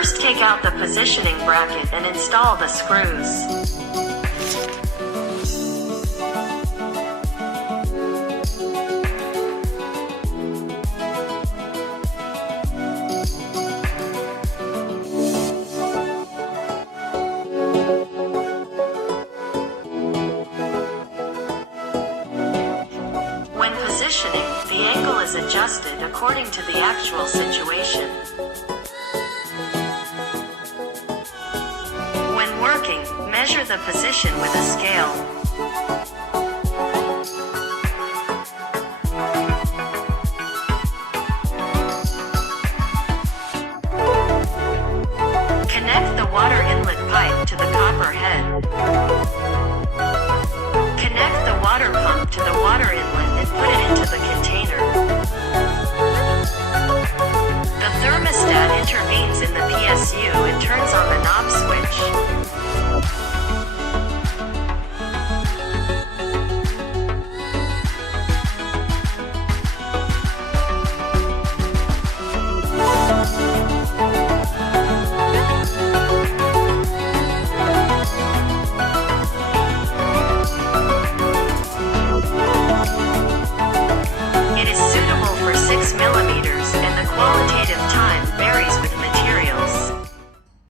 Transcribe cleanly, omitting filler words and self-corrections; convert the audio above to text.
First, take out the positioning bracket and install the screws. When positioning, the angle is adjusted according to the actual situation. When working, measure the position with a scale. Connect the water inlet pipe to the copper head. Connect the water pump to the water inlet and put it into the container. The thermostat intervenes in the PSU